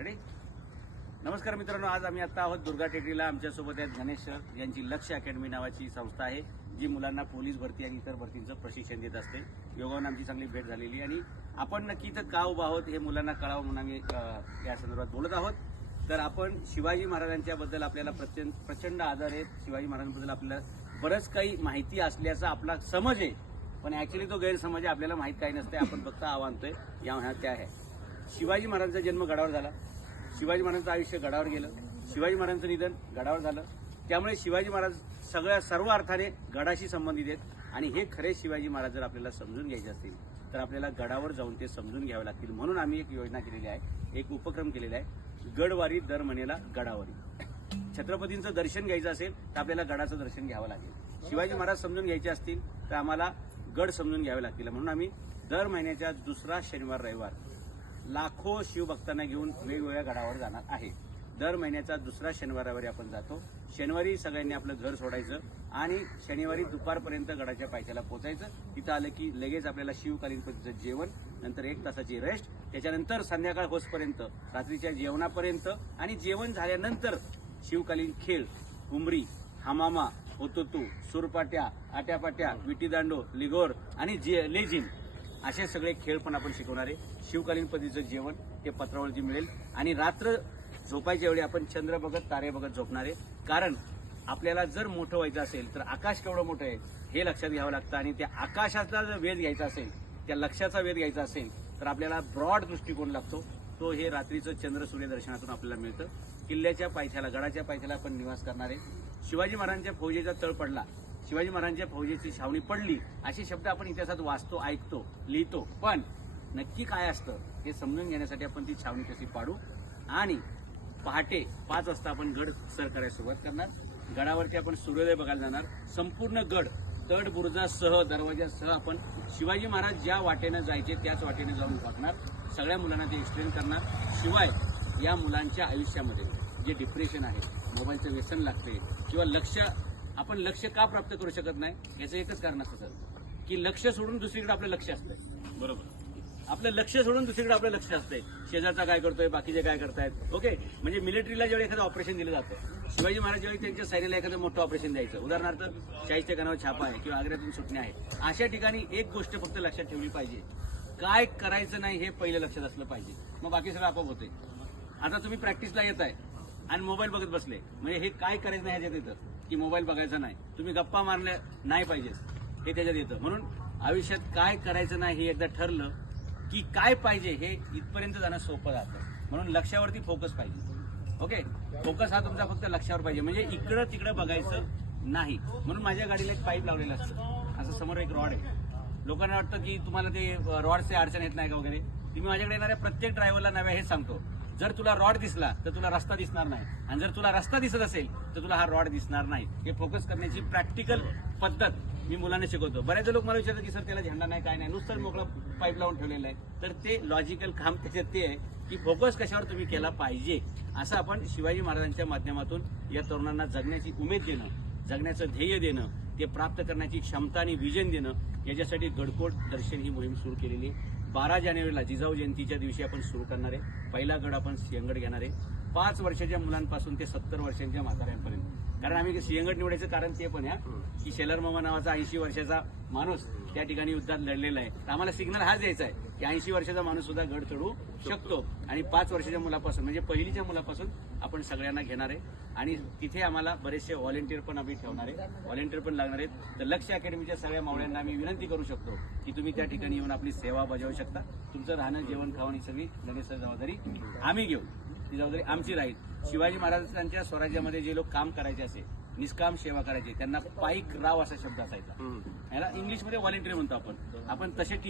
Ready? नमस्कार मित्रांनो आज आम्ही आता आहोत दुर्गा टेकडीला. आमच्यासोबत आहेत गणेश सर. यांची लक्ष अकॅडमी नावाची संस्था आहे जी मुलांना पोलीस भरती आणि इतर भरतींचं प्रशिक्षण देत असते. योगावून आमची चांगली भेट झालेली आणि आपण नक्की इथं का उभा आहोत हे मुलांना कळावं म्हणून आम्ही या संदर्भात बोलत आहोत. तर आपण शिवाजी महाराजांच्या बद्दल आपल्याला प्रचंड प्रचंड आदर आहे शिवाजी महाराजांबद्दल आपल्याला बरंच काही माहिती असल्याचा आपला समज आहे. पण ऍक्च्युली तो गैरसमज आहे. आपल्याला माहीत काही नसते आपण फक्त आव्हानतोय या ह्या त्या आहे. शिवाजी महाराजांचा जन्म गडावर झाला. शिवाजी महाराजांचं आयुष्य गडावर गेलं. शिवाजी महाराजांचं निधन गडावर झालं. त्यामुळे शिवाजी महाराज सगळ्या सर्व अर्थाने गडाशी संबंधित आहेत. आणि हे खरे शिवाजी महाराज जर आपल्याला समजून घ्यायचे असतील तर आपल्याला गडावर जाऊन ते समजून घ्यावे लागतील. म्हणून आम्ही एक योजना केलेली आहे. एक उपक्रम केलेला आहे. गडवारी दर महिन्याला गडावारी. छत्रपतींचं दर्शन घ्यायचं असेल तर आपल्याला गडाचं दर्शन घ्यावं लागेल. शिवाजी महाराज समजून घ्यायचे असतील तर आम्हाला गड समजून घ्यावे लागतील. म्हणून आम्ही दर महिन्याच्या दुसरा शनिवार रविवार लाखो शिवभक्तांना घेऊन वेगवेगळ्या गडावर जाणार आहे. दर महिन्याचा दुसरा शनिवार आपण जातो. शनिवारी सगळ्यांनी आपलं घर सोडायचं आणि शनिवारी दुपारपर्यंत गडाच्या पायथ्याला पोहोचायचं तिथं आलं की लगेच आपल्याला शिवकालीन पद्धतीचं जेवण नंतर एक तासाची रेस्ट त्याच्यानंतर संध्याकाळ होसपर्यंत रात्रीच्या जेवणापर्यंत आणि जेवण झाल्यानंतर शिवकालीन खेळ उमरी हमामा होतोतू सुरपाट्या आट्यापाट्या विटीदांडो लिगोर आणि जे लेझिम. असे सगळे खेळ पण आपण शिकवणार आहे. शिवकालीन पद्धतीचं जेवण ते पत्रावरती मिळेल. आणि रात्र झोपायच्या वेळी आपण चंद्र बघत तारे बघत झोपणार आहे. कारण आपल्याला जर मोठं व्हायचं असेल तर आकाश केवढं मोठं आहे हे लक्षात घ्यावं लागतं. आणि त्या आकाशाचा जर वेध घ्यायचा असेल त्या लक्ष्याचा वेध घ्यायचा असेल तर आपल्याला ब्रॉड दृष्टिकोन लागतो. तो हे रात्रीचं चंद्र सूर्य दर्शनातून आपल्याला मिळतं. किल्ल्याच्या पायथ्याला गडाच्या पायथ्याला आपण निवास करणार आहे. शिवाजी महाराजांच्या फौजेचा तळ पडला. शिवाजी महाराजांच्या फौजेची छावणी पडली. असे शब्द आपण इतिहासात वाचतो ऐकतो लिहितो. पण नक्की काय असतं हे समजून घेण्यासाठी आपण ती छावणी कशी पाडू? आणि पहाटे पाच वाजता आपण गड सर करायला सुरुवात करणार. गडावरती आपण सूर्योदय बघायला जाणार. संपूर्ण गड तड बुरुजासह दरवाजासह आपण शिवाजी महाराज ज्या वाटेनं जायचे त्याच वाटेने जाऊन बघणार. सगळ्या मुलांना ते एक्सप्लेन करणार. शिवाय या मुलांच्या आयुष्यामध्ये जे डिप्रेशन आहे मोबाईलचं व्यसन लागते किंवा लक्ष आपण लक्ष का प्राप्त करू शकत नाही? याचं एकच कारण असतं सर. की लक्ष सोडून दुसरीकडे आपलं लक्ष असतं बरोबर. आपलं लक्ष सोडून दुसरीकडे आपलं लक्ष असतंय. शेजारचा काय करतोय बाकीचे काय करतायत? ओके? म्हणजे मिलिटरीला ज्यावेळी एखादं ऑपरेशन दिलं जातं शिवाजी महाराज ज्यावेळी त्यांच्या सैन्याला एखादं मोठं ऑपरेशन द्यायचं उदाहरणार्थ शाहीच्या कानावर छापा आहे किंवा आग्र्यातून सुटणे आहे अशा ठिकाणी एक गोष्ट फक्त लक्षात ठेवली पाहिजे. काय करायचं नाही हे पहिलं लक्षात असलं पाहिजे. मग बाकी सगळं आपोआप होते आता तुम्ही प्रॅक्टिसला येत आहे आणि मोबाईल बघत बसले. म्हणजे हे काय करायचं नाही ह्याच्यात येतं की मोबाईल बघायचा नाही. तुम्ही गप्पा मारल्या नाही पाहिजे हे त्याच्यात येतं. म्हणून आयुष्यात काय करायचं नाही हे एकदा ठरलं की काय पाहिजे हे इथपर्यंत जाणं सोपं जातं. म्हणून लक्षावरती फोकस पाहिजे. ओके? फोकस हा तुमचा फक्त लक्षावर पाहिजे. म्हणजे इकडं तिकडं बघायचं नाही. म्हणून माझ्या गाडीला एक पाईप लावलेलं असतं. असं समोर एक रॉड आहे. लोकांना वाटतं की तुम्हाला ते रॉडचे अडचण येत नाही का वगैरे? तुम्ही माझ्याकडे येणाऱ्या प्रत्येक ड्रायव्हरला नव्या हेच सांगतो. जर तुला रॉड दिसला तर तुला रस्ता दिसणार नाही. आणि जर तुला रस्ता दिसत असेल तर तुला हा रॉड दिसणार नाही. हे फोकस करण्याची प्रॅक्टिकल पद्धत मी मुलांना शिकवतो. बरेच लोक मला विचारतात की सर त्याला झेंडा नाही काय नाही? नुसतं मोकळा पाईप लावून ठेवलेला आहे. तर ते लॉजिकल काम त्याच्यात ते आहे की फोकस कशावर तुम्ही केला पाहिजे? असं आपण शिवाजी महाराजांच्या माध्यमातून या तरुणांना जगण्याची उमेद देणं जगण्याचं ध्येय देणं ते प्राप्त करण्याची क्षमता आणि विजन देणं याच्यासाठी गडकोट दर्शन ही मोहीम सुरू केलेली आहे. बारा जानेवारीला जिजाऊ जयंतीच्या दिवशी आपण सुरू करणार आहे. पहिला गड आपण सिंहगड घेणार आहे. पाच वर्षाच्या मुलांपासून ते सत्तर वर्षांच्या म्हाताऱ्यांपर्यंत. कारण आम्ही सिंहगड निवडायचं कारण ते पण आहे की शेलर मामा नावाचा ऐंशी वर्षाचा माणूस त्या ठिकाणी युद्धात लढलेला आहे. तर आम्हाला सिग्नल हाच द्यायचा आहे की ऐंशी वर्षाचा माणूस सुद्धा गड चढू शकतो. आणि पाच वर्षाच्या मुलापासून म्हणजे पहिलीच्या मुलापासून आपण सगळ्यांना घेणार आहे. आणि तिथे आम्हाला बरेचसे व्हॉलेंटियर पण आम्ही ठेवणार आहे. व्हॉलेंटियर पण लागणार आहेत. तर लक्ष अकॅडमीच्या सगळ्या मावळ्यांना आम्ही विनंती करू शकतो की तुम्ही त्या ठिकाणी येऊन आपली सेवा बजावू शकता. तुमचं राहणं जेवण खावण ही सगळी गणेश जबाबदारी आम्ही घेऊ. ती जबाबदारी आमची राहील शिवाजी महाराजांच्या स्वराज्यामध्ये जे लोक काम करायचे असे निष्काम सेवा करायचे त्यांना पाईक राव असा शब्द असायचा. याला इंग्लिशमध्ये व्हॉलेंटियर म्हणतो आपण. आपण तसे टी